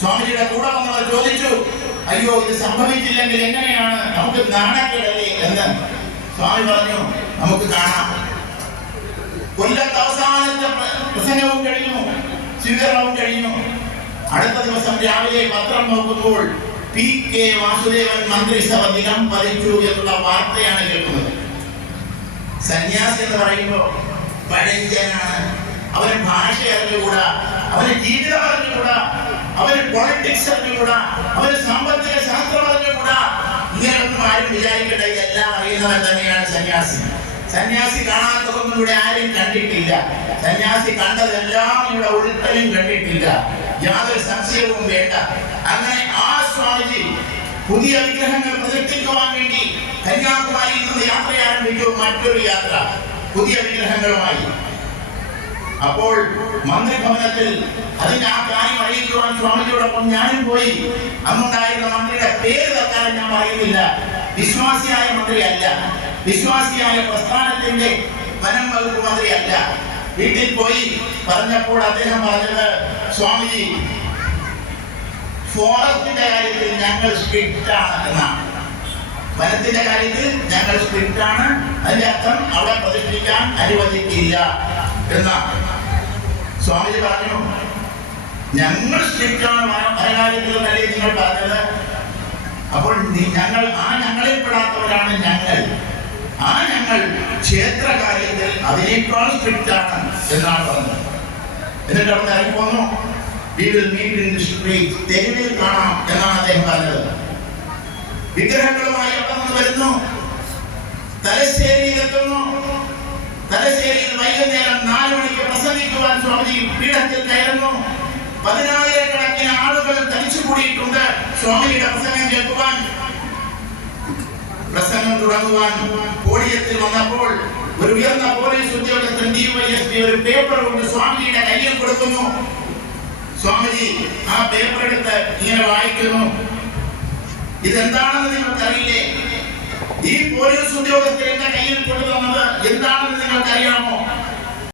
സ്വാമിജിയുടെ കൂടെ വന്നവർ ചോദിച്ചു അയ്യോ ഇത് സംഭവിച്ചില്ലെങ്കിൽ എങ്ങനെയാണ്? നമുക്ക് നാണക്കേടല്ലേ? എന്ന് സ്വാമി പറഞ്ഞു നമുക്ക് കാണാം. കൊല്ലത്ത് അവസാനത്തെ പ്ര- പ്രസംഗവും കഴിഞ്ഞു സ്വീകരണവും കഴിഞ്ഞു. അടുത്ത ദിവസം രാവിലെ പത്രം നോക്കുമ്പോൾ പി കെ വാസുദേവൻ മന്ത്രിസഭ ദിനം പതിച്ചു എന്നുള്ള വാർത്തയാണ് കേൾക്കുന്നത്. സന്യാസി എന്ന് പറയുമ്പോൾ പഴഞ്ചനാണ്. അവന് ഭാഷ അറിഞ്ഞുകൂടാ അവന് ജീവിതം അറിഞ്ഞുകൂടാ. അവന് പൊളിറ്റിക്സ് അറിഞ്ഞുകൂടാ? അവന് സാമ്പത്തിക ശാസ്ത്രം അറിഞ്ഞുകൂടാ? ഇങ്ങനെയൊന്നും ആരും വിചാരിക്കട്ടെ ഇതെല്ലാം അറിയുന്നവൻ തന്നെയാണ് സന്യാസി. സന്യാസി കാണാത്തതൊന്നും ഇവിടെ ആരും കണ്ടിട്ടില്ല. സന്യാസി കണ്ടതെല്ലാം ഇവിടെ ഒരിക്കലും കണ്ടിട്ടില്ല. യാതൊരു സംശയവും വേണ്ട. അങ്ങനെ ആ സ്വാമിജി പുതിയ വിഗ്രഹങ്ങൾ പ്രദർശിക്കുവാൻ വേണ്ടി കന്യാകുമാരിയിൽ നിന്ന് യാത്ര ആരംഭിക്കും മറ്റൊരു യാത്ര. പുതിയ വിഗ്രഹങ്ങളുമായി. അപ്പോൾ മന്ത്രിഭവനത്തിൽ അതിന്റെ ആ കാര്യം അറിയിക്കുവാൻ സ്വാമിജിയോടൊപ്പം ഞാനും പോയി. അന്നുണ്ടായിരുന്ന മന്ത്രിയുടെ പേര് തൽക്കാലം ഞാൻ പറയുന്നില്ല. വിശ്വാസിയായ മന്ത്രിയല്ല. വിശ്വാസിയായ പ്രസ്ഥാനത്തിന്റെ വനം വകുപ്പ് മന്ത്രിയല്ല. വീട്ടിൽ പോയി പറഞ്ഞപ്പോൾ അദ്ദേഹം പറഞ്ഞത് സ്വാമിജി ഫോറസ്റ്റിന്റെ കാര്യത്തിൽ ഞങ്ങൾ സ്ട്രിക്റ്റ് ആണ് എന്നാണ്. വനത്തിന്റെ കാര്യത്തിൽ ഞങ്ങൾ സ്ട്രിക്റ്റ് ആണ്. അതിന്റെ അർത്ഥം അവിടെ പ്രതിഷ്ഠിക്കാൻ അനുവദിക്കില്ല. എന്നാണ് സ്വാമിജി പറഞ്ഞു ഞങ്ങൾ സ്ട്രിക്റ്റാണ് വന- വനകാര്യത്തിൽ നിങ്ങൾ പറഞ്ഞത്? അപ്പോൾ ഞങ്ങൾ ആ ഞങ്ങളിൽ പെടാത്തവരാണ് ഞങ്ങൾ. ആ ഞങ്ങൾ ക്ഷേത്ര കാര്യത്തിൽ അതിനേക്കാൾ സ്ട്രിക്റ്റ് ആണ് എന്നാണ് പറഞ്ഞത്. എന്നിട്ട് അവിടെ ഇറങ്ങി പോന്നു. വി വിൽ മീറ്റ് ഇൻ തെരുവിൽ കാണാം എന്നാണ് അദ്ദേഹം പറഞ്ഞത്. വിഗ്രഹങ്ങളുമായി അവിടെ നിന്ന് വരുന്നു. തലശ്ശേരിയിൽ എത്തുന്നു. തലശ്ശേരിയിൽ വൈകുന്നേരം പ്രസംഗിക്കുവാൻ സ്വാമിജി പീഠത്തിൽ കയറുന്നു. പതിനായിരക്കണക്കിന് ആളുകൾ തനിച്ചു കൂടിയിട്ടുണ്ട് സ്വാമിയുടെ പ്രസംഗം കേൾക്കുവാൻ. പ്രസംഗം തുടങ്ങുവാൻ പോഡിയത്തിൽ വന്നപ്പോൾ ഒരു ഉയർന്ന പോലീസ് ഉദ്യോഗസ്ഥൻ ഡിവൈഎസ്പി ഒരു പേപ്പർ കൊണ്ട് സ്വാമിജിയുടെ കയ്യിൽ കൊടുക്കുന്നു. സ്വാമിജി ആ പേപ്പർ എടുത്ത് ഇങ്ങനെ വായിക്കുന്നു. ഇതെന്താണെന്ന് നിങ്ങൾക്കറിയില്ലേ? ഈ പോലീസ് ഉദ്യോഗസ്ഥർ എന്റെ കയ്യിൽ കൊണ്ടുവന്നത് എന്താണെന്ന് നിങ്ങൾക്കറിയാമോ?